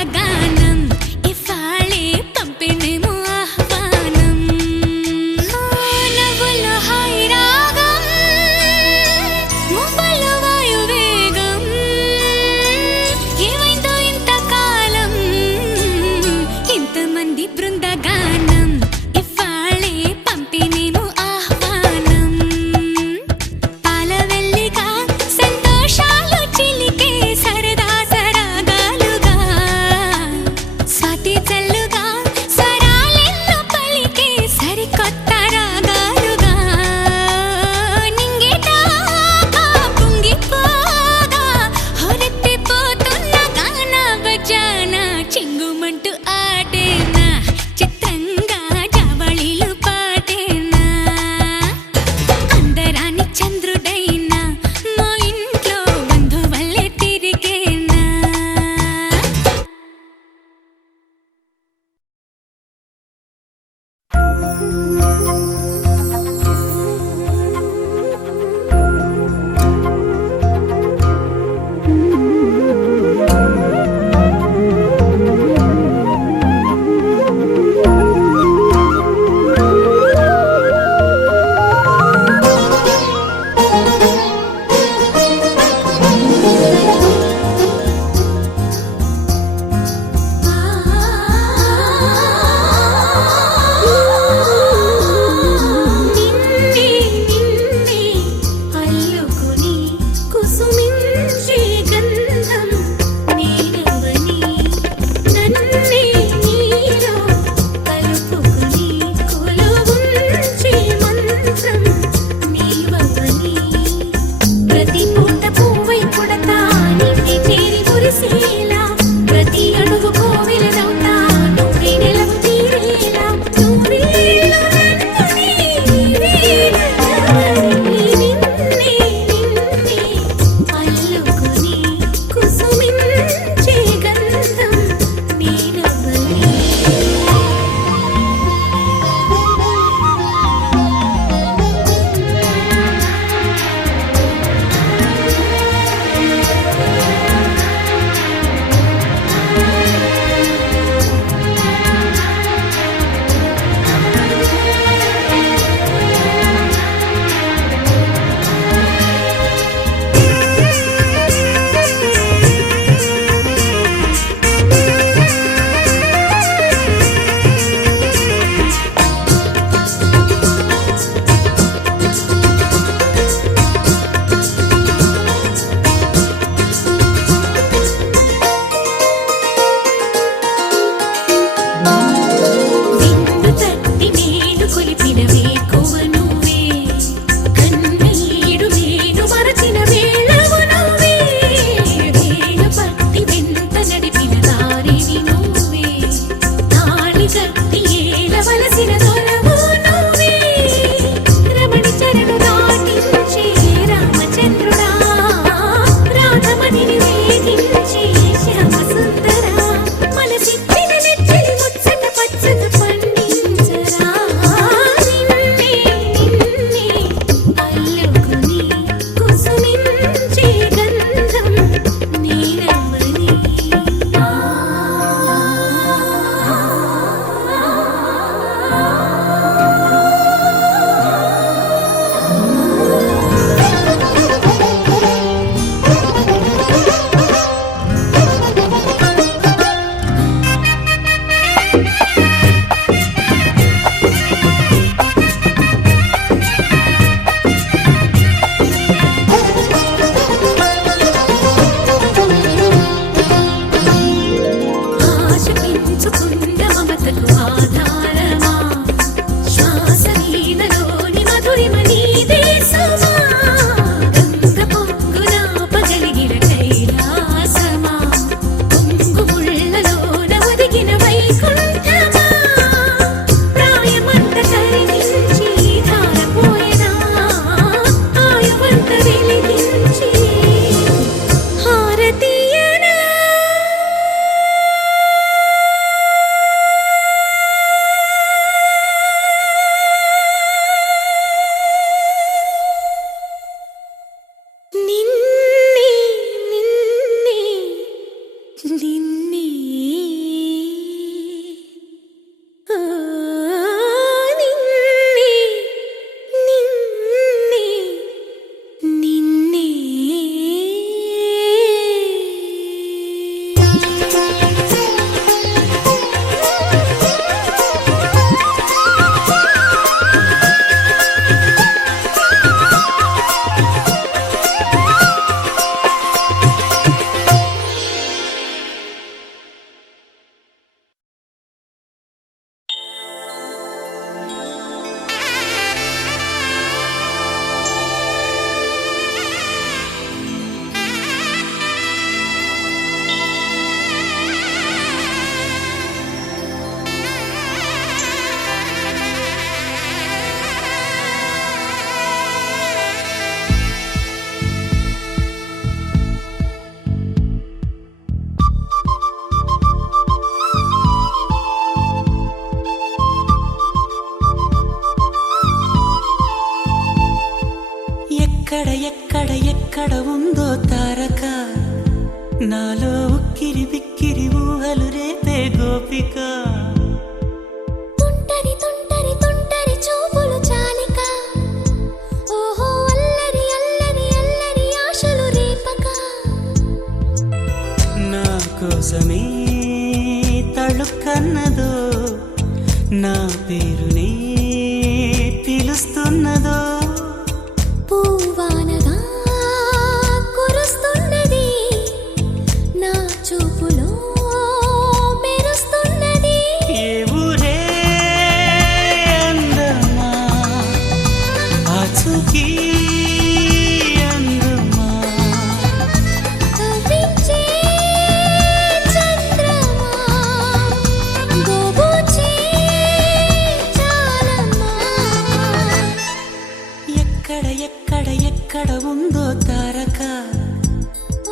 బృందగానం ఇవాళే పంపిణేమో ఆహ్వానం నవ్వుల హాయి రాగం మువ్వల వాయువేగం ఏమైందో ఇంతకాలం ఇంతమంది బృందగానం ఇవాళే పంపిణేమో ఆహ్వానం పాలవెల్లిగా సంతోషాలు చిలికే సరదా సరాగాలుగా స్వాతి చల్లుగా స్వరాలెన్నో పలికే సరికొత్త రాగాలుగా నింగిటాగా పొంగిపోగా హొరెత్తిపోతున్న గాన బజాన చింగుమంటూ ఆటేనా చిత్రంగా జావళిలు పాటేనా అందరాని చంద్రుడైనా మా ఇంట్లో బంధువల్లే తిరిగేనా విందు తట్టి మేలు కొలిపిన వేకువ నువ్వే కన్నీడు మేలు మరచిన వేళవు నువ్వే వేలు పట్టి వెంట నడిపిన దారిని నువ్వే తాళి కట్టి ఏలవలసిన దొరవు నువ్వే రమణి చరణు దాటించే రామచంద్రుడా రాధమణిని వేధించే శ్యామసుందరా మనసిచ్చిన నెచ్చలి ముచ్చట పచ్చగ పండించరా నిన్నే అల్లుకుని కుసుమించే గంధం నీరమణి ఆశ పెంచుకున్న మమతకు ఆధారమా శ్వాస నీదలోని మధురిమ నీదే సమా గంగ పొంగున పగలిగిన కైలాసమా పొంగు ముళ్ళలోన ఒదిగిన వైకుంఠమా ప్రాయమంత కరిగించి ధారపోయినా ఆయువంత వెలిగించి హారతీయనా నిన్నే నిన్నే నిన్నే ఎక్కడ ఉందో తారక నాలో ఉక్కిరి బిక్కిరి ఊహలు రేపే గోపిక తుంటరి తుంటరి తుంటరి చూపులు చాలిక ఓహో అల్లరి అల్లరి అల్లరి ఆశలు రేపక నా కోసమే తళుక్కన్నదో నా పేరునే పిలుస్తున్నదో పూవానగా కురుస్తున్నది నా చూపులో మెరుస్తున్నది ఏ ఊరే అందమా ఆచూకీ అందమా కవ్వించే చంద్రమా గోబూచే చాలమ్మా ఎక్కడ ఎక్కడ ఎక్కడ ఉందో తారక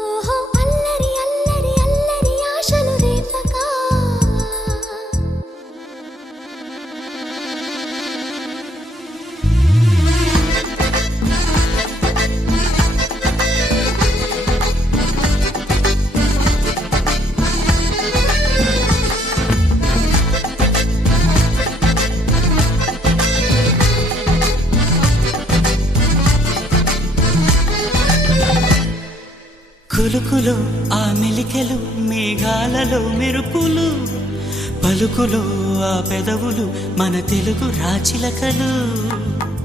ఓహో అల్లరి అల్లరి అల్లరి ఆశలు రేపక కులుకులో ఆ మెలికెలు మేఘాలలో మెరుపులు పలుకులో ఆ పెదవులు మన తెలుగు రాచిలకలు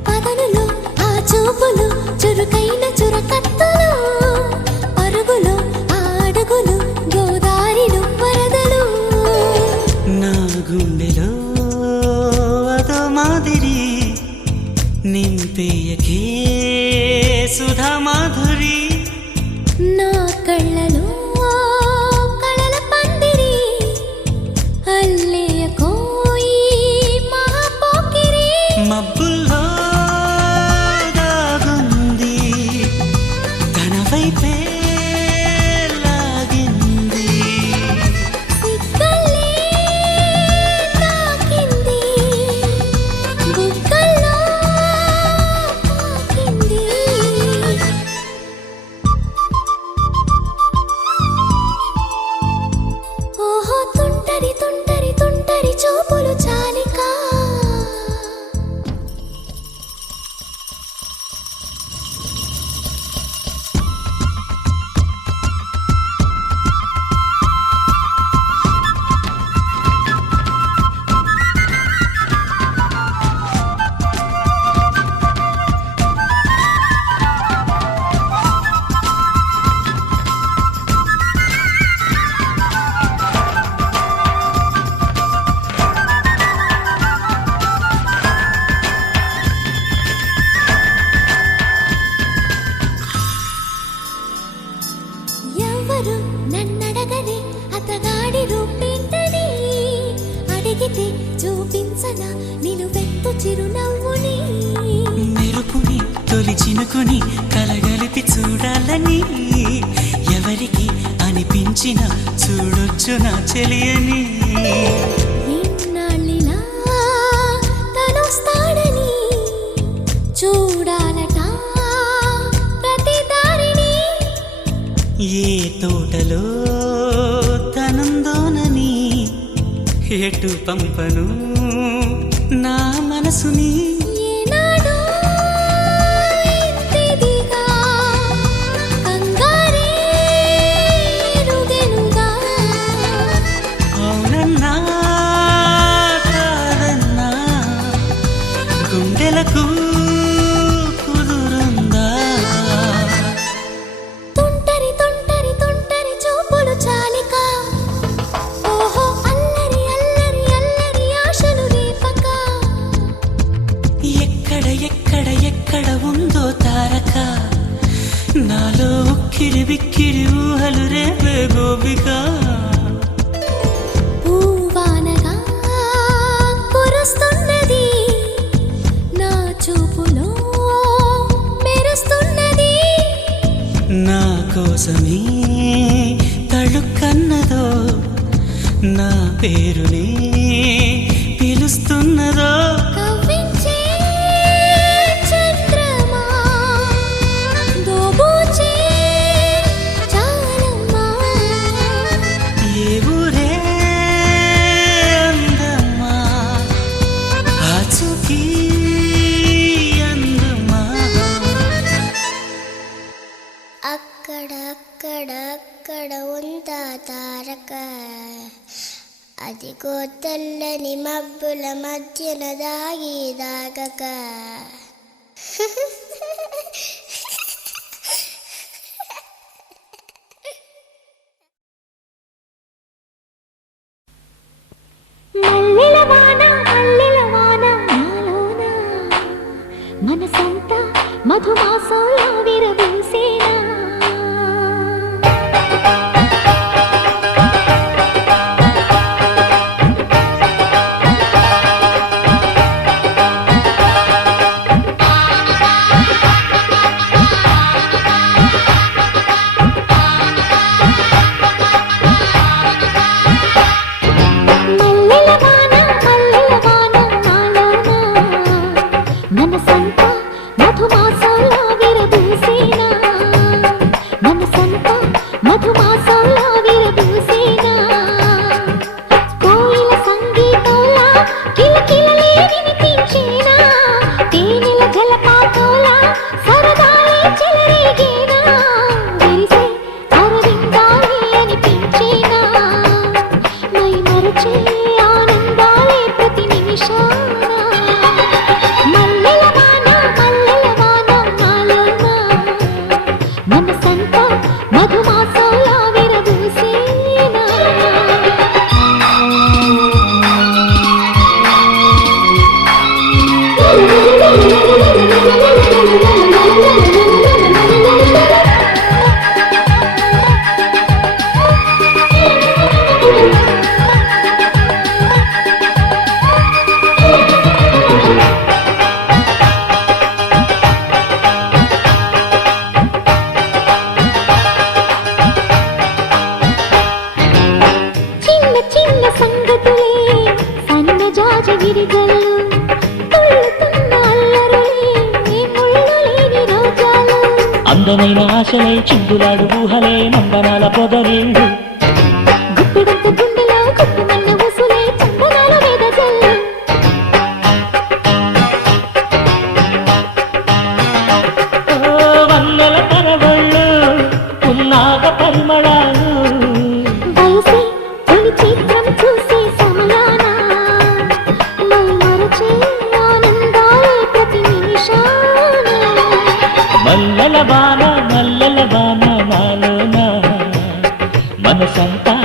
పదనులో ఆ చూపులు చురుకైన చురకత్తులు పరుగులో ఆ అడుగులు గోదారిలో వరదలు నా గుండెలో అదో మాదిరి నింపేయకే సుధా మాధురి నా కళ్ళలో కళల పందిరి అల్లేయ కోయి మహాపోకిరి మబ్బుల్లో దాగుంది తన వైపే లాగింది సిగ్గల్లే తాకింది బుగ్గల్లో తాకింది ఓహో తుంటరి తుంటరి తుంటరి చూపులు చాలిక ఎవరు నన్నడగని అతగాడి రూపేంటని అడిగితే చూపించన నిలువెత్తు చిరునవ్వుని మెరుపుని తొలి చినుకుని కలగలిపి చూడాలని ఎవరికి అనిపించిన చూడొచ్చు నా చెలియని ఇన్నాళ్ళిలా తనొస్తాడని చూడాలట ప్రతి దారిని ఏ తోటలో తనందోనని ఎటు పంపను నా మనసుని ఏనాడో ఇంతిదిగా కంగారే ఎరుగెనుగా అవునన్నా కాదన్నా గుండెలకు కుదురుందా తుంటరి తుంటరి తుంటరి చూపులు చాలిక ఓహో అల్లరి అల్లరి అల్లరి ఆశలు రేపక ఎక్కడ ఎక్కడ ఎక్కడ ఉందో తారక నాలో ఉక్కిరి బిక్కిరి ఊహలు రేపే గోపిక పూవానగా కురుస్తున్నది నా చూపులో మెరుస్తున్నది నా కోసమే తళుక్కన్నదో నా పేరునే పిలుస్తున్నదో కవ్వించే చంద్రమా దోబూచే అదిగో తెల్లని మబ్బుల మధ్యన దాగి దాగక మల్లెల వాన నాలోన మనసంతా మధుమాసంలా విరబూసేనా మనసంతా మధుమాసంలా విరబూసేనా మనసంతా మధుమాసంలా విరబూసేనా కోయిల సంగీతంలా కిలకిలలే వినిపించేనా తేనెల జలపాతంలా సరదాలే చెలరేగేనా విరిసే అరవిందాలే అనిపించేనా మై మరచే ఆనందాలే ప్రతి నిమిషాన మనసంతా మధుమాసంలా విరబూసేనా చిన్న సంగతులే సన్నజాజి విరిగల్లు తుళ్ళుతున్న అల్లరులే ముళ్ళలేని రోజాలు అందమైన ఆశలై చిందులాడు ఊహలే నందనాల పొదరిల్లు గుప్పిడంత గుండెలో గుప్పుమన్న ఊసులే చందనాల వెదజల్లు వన్నెల తరవళ్ళు ఉన్నాగ పరిమళాలు వయసే తొలి చిత్రం చూసే సమయాన మై మరచే ఆనందాలే ప్రతి నిమిషాన మల్లెల బాణ నాలోన మనసంతా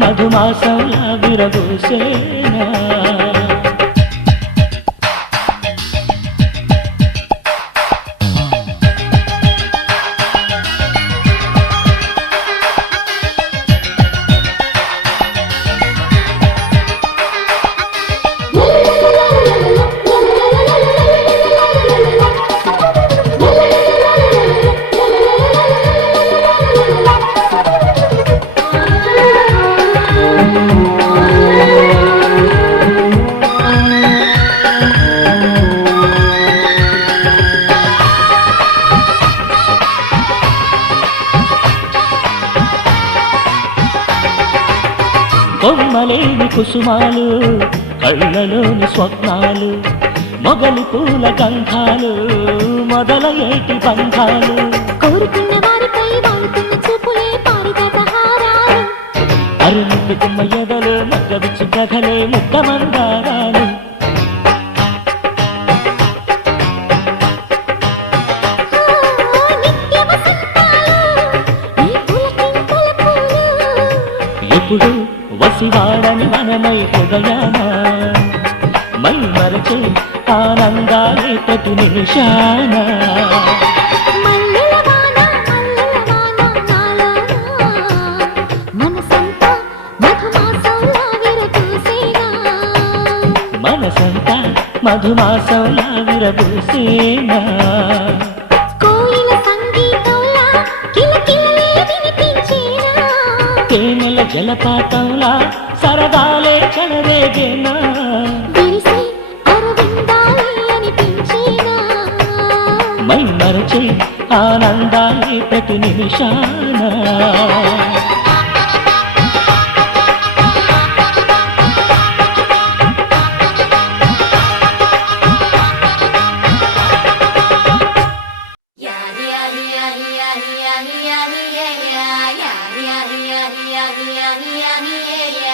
మధుమాసంలా విరబూసేనా కొమ్మలేని కుసుమాలు కళ్ళలోని స్వప్నాలు మొగలి పూల గంధాలు మొదలయేటి బంధాలు కోరుకున్న వారిపై వాడుతున్న చూపులే పారిజాత హారాలు అరుముకున్న ఎదలు మగ్గవిచ్చు కథలే ముద్దమందారాలు నిత్య వసంతాలు ఈ పులకింతల పూలు ఎప్పుడు వసివాడని మనమై హృదయాన మై మరచే ఆనందాలే ప్రతి నిమిషాన మల్లెల వాన నాలోన మనసంతా మధుమాసంలా విరబూసేనా మనసంతా మధుమాసంలా విరబూసేనా కోయిల సంగీతంలా కిలకిలలే వినిపించేనా తేనెల జలపాతంలా సరదాలే చెలరేగేనా విరిసే అరవిందాలే అనిపించేనా మై మరచే ఆనందాలే ప్రతి నిమిషాన yeah.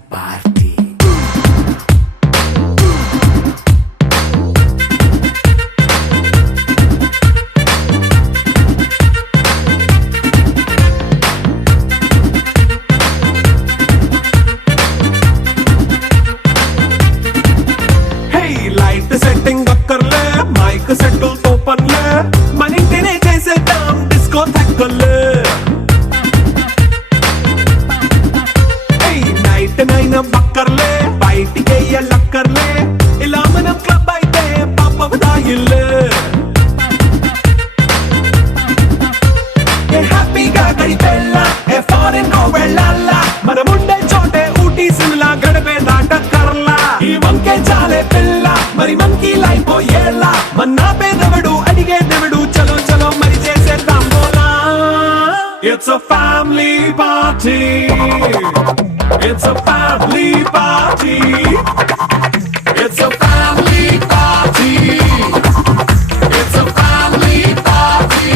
party. Hey, light setting అక్కర్లే మైక్ సెట్టు తో పనిలే మన ఇంటినే చేసేద్దాం డిస్కో థక్కర్లే నైట్ నైన్ బక్కర్లే బయటికి లక్కర్లే ఇలా మనం క్లబ్ అయితే పాప దాయిల్లే హ్యాపీగా గడిపెళ్ళ ఏ ఫారెన్ కో వెళ్ళాల మనం ఉండే చోటే ఊటీ సిమ్లా గడిపే దాటక్కర్లా ఈ వంకే చాలే పిల్ల మరి మంకీ లైఫ్ ఏళ్ళ మన్నా పేదవడు అడిగే దేవుడు చలో చలో మరి చేసేద్దాం బోలా it's a family party It's a family party. It's a family party. It's a family party.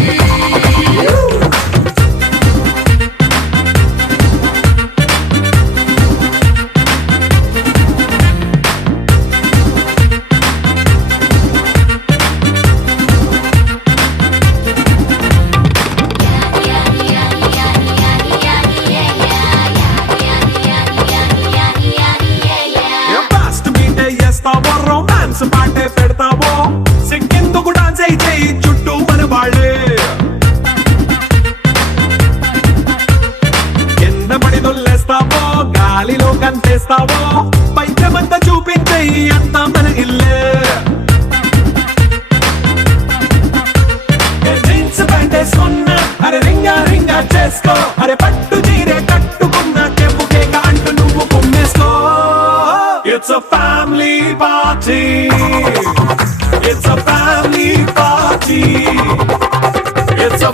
Fast బీటే చేస్తావో రొమాన్స్ పాటే పెడతావో సిగ్గెందుకు డాన్స్ అయి చేయి చుట్టూ మన వాళ్ళే కింద పడి దొల్లేస్తావో గాలిలో కంతేస్తావో పైద్యమంతా చూపించేయి అంతా మన ఇల్లే జీన్స్ ప్యాంటేసుకున్నా అరే రింగా రింగా చేసుకో అరే పట్టు చీరే కట్టుకున్నా చెప్పుకే అంటూ నువ్వు కుమ్మేసుకో It's a family party. It's a family party. It's a